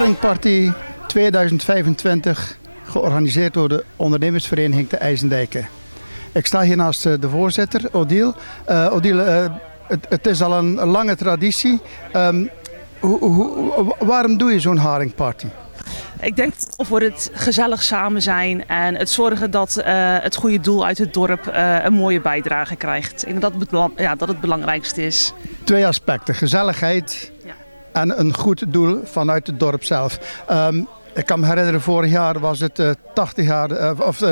Haringparty 2025, georganiseerd door de ondernemersvereniging te IJsendijke. Ik sta hier naast de voorzitter, Odile. Odile, het is al een lange traditie. Waarom doe je zo'n haringparty? Ik denk voor het gezellig samen zijn en het zorgen dat het goede doel uit het dorp een mooie bijdrage krijgt. Ik denk dat het belangrijkste is. Twee aspecten, gezelligheid en een goed doel vanuit het dorp zelf. Ik kan me herinneren, vorig jaar was het 80 jaar,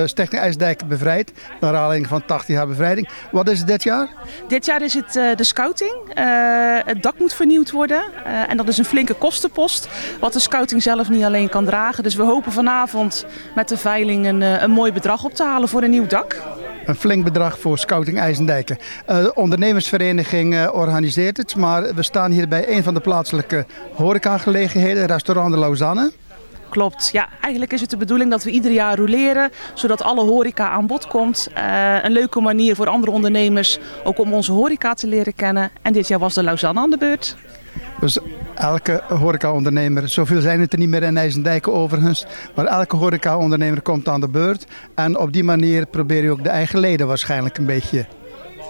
Stichting IJsendijke bevrijd. Naar aanleiding van 80 jaar bevrijding. Wat is het dit jaar? Dit jaar is het de scouting. Het dak moet vernieuwd worden. En dat is een flinke kostenpost. Wat de scouting zelf niet alleen kan dragen. Dus we hopen vanavond met de veiling een mooi bedrag op te halen voor een nieuw dak. Een flink bedrag voor Scouting IJsendijke. De ondernemersvereniging organiseert het. Maar we staan hier bij een van de plaatselijke horecagelegenheden, restaurant de Lausanne. Klopt. Ja, eigenlijk is het de bedoeling dat we ieder jaar roleren, zodat alle horeca aan bod komt. Een leuke manier voor andere ondernemers ook om onze horeca te leren kennen. En dit jaar was de Lausanne aan de beurt. Dus elke horecaondernemer, zoveel zijn het er niet meer in IJsendijke overigens, maar elke horecaondernemer komt aan de beurt. En op die manier probeer je ook de eigen leden waarschijnlijk een beetje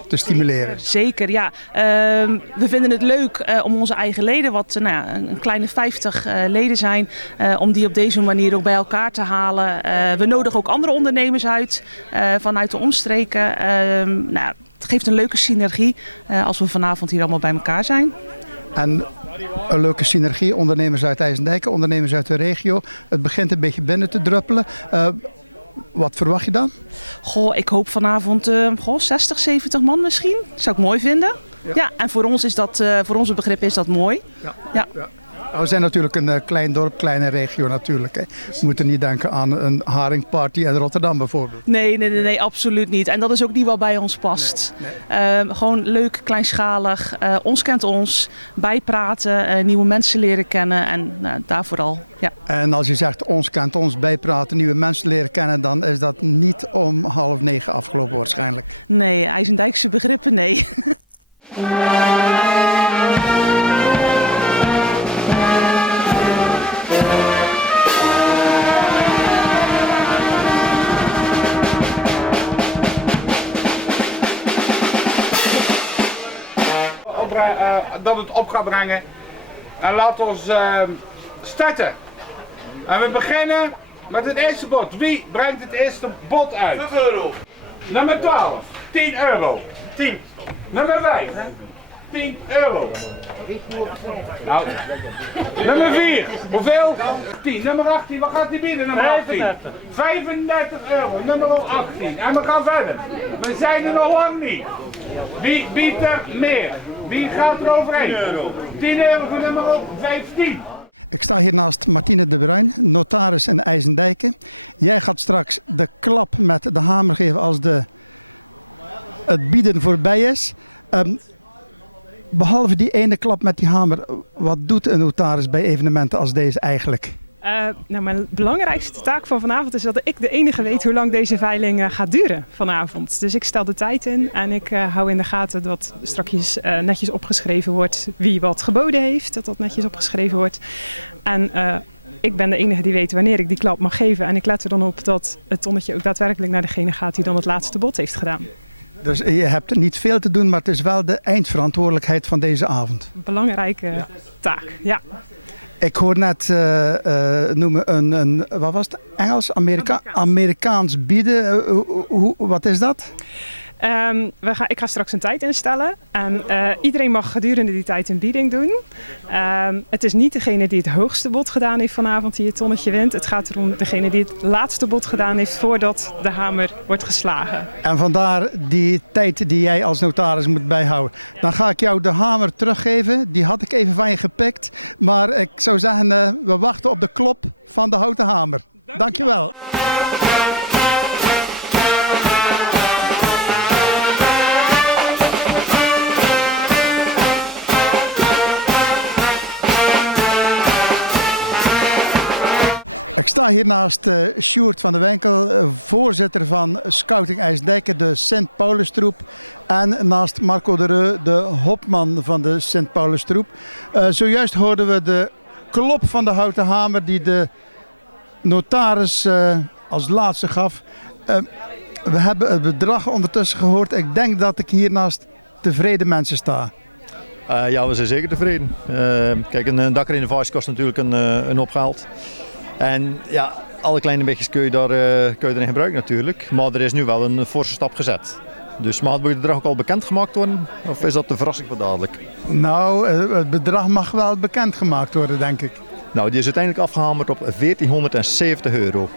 te stimuleren. Zeker, ja. We vinden het leuk om onze eigen leden, wat een kleine 50 leden zijn, om die op deze manier ook bij elkaar te halen. We nodigen ook andere ondernemers uit vanuit de omstreken. Het geeft een leuke synergie als we vanavond hier allemaal bij elkaar zijn. En een leuke synergie, ondernemers uit IJsendijke, ondernemers uit de regio. Het begint een beetje binnen te druppelen. Wat verwacht je dan? Ik hoop vanavond 60, 70 man misschien. Dat zou ik mooi vinden. Ja, en voor ons is dat, voor onze begrip is dat mooi. Ja. We zijn natuurlijk een klein dorp, kleine regio natuurlijk. Hè. We moeten niet denken aan een haringparty in Rotterdam bijvoorbeeld. Nee, absoluut niet. En dat is ook niet wat bij ons past. Nee. Gewoon leuk, kleinschalig. Ons kent ons. Bijpraten, nieuwe mensen leren kennen en daar vooral. Ja. En als je zegt ons kent ons, bijpraten, nieuwe mensen leren kennen, dan is dat niet om 8:30 afgelopen waarschijnlijk. Nee, IJsendijkse begrippen, nee. Dat het op gaat brengen. En laat ons starten. En we beginnen met het eerste bod. Wie brengt het eerste bod uit? 5 euro. Nummer 12, 10 euro. 10. Nummer 5, 10 euro. Nou. Nummer 4, hoeveel? 10. Nummer 18, wat gaat hij bieden? Nummer 18. 35 euro, nummer 18. En we gaan verder. We zijn er nog lang niet. Wie biedt er meer? Wie gaat er overheen? 10 euro voor nummer 15. Ik sta hier naast Martine de Bruin, notaris in IJsendijke. Jij gaat straks de klap met de hamer geven als het bieden voorbij is. Behalve die ene klap met die hamer, wat doet een notaris bij evenementen als deze eigenlijk? Mijn belangrijkste taak van vanavond is dat ik de enige weet hoe lang deze veiling gaat duren vanavond. Dus ik stel de tijd in en ik hou in de gaten dat straks netjes opgeschreven wordt wie wat geboden heeft. Dat netjes opgeschreven wordt. En ik ben de enige die weet wanneer ik die klap mag geven. En ik let er dan op dat het tonnetje ook daadwerkelijk naar degene gaat die dan het laatste bod heeft gedaan. Dus je hebt niet veel te doen, maar het is wel de eindverantwoordelijkheid van deze avond. Belangrijke taak, ja. Ik hoor net noemen wat was het? Engels? Amerikaans bieden. Wat is dat? Ik ga straks een tijd instellen en iedereen mag gedurende die tijd een bieding doen. Het is niet degene die het hoogste bod gedaan heeft vanavond die het tonnetje wint. Het gaat erom degene die het laatste bod gedaan heeft voordat de hamer wordt geslagen. En vandaar die tijd die jij als notaris moet bijhouden. Dan ga ik jou de hamer teruggeven. Die had ik even van je gepikt. Maar ik zou zeggen, we wachten op de klop van de houten hamer. Dankjewel. Ik sta hier naast Sjoerd van de Winkel, voorzitter van Scouting IJsendijke, de Sint-Paulustroep. En naast Marco de Reu, de hopman van de Sint-Paulustroep. Zojuist hoorden we de klop van de houten hamer die de notaris als laatste gaf. We hebben het bedrag ondertussen gehoord. Ik denk dat ik hier naast tevreden mensen sta. Ja, we zijn zeker tevreden. Kijk, een dakrenovatie kost natuurlijk een hoop geld. En ja, alle kleine beetjes kun je erin gebruiken natuurlijk. Maar er is nu wel een forse stap gezet. Dus mag het bedrag ook al bekendgemaakt worden? Of is dat de verrassing voor dadelijk? Nou, het bedrag mag wel bekendgemaakt worden, denk ik. Nou, die is uiteindelijk afgehamerd op €1470.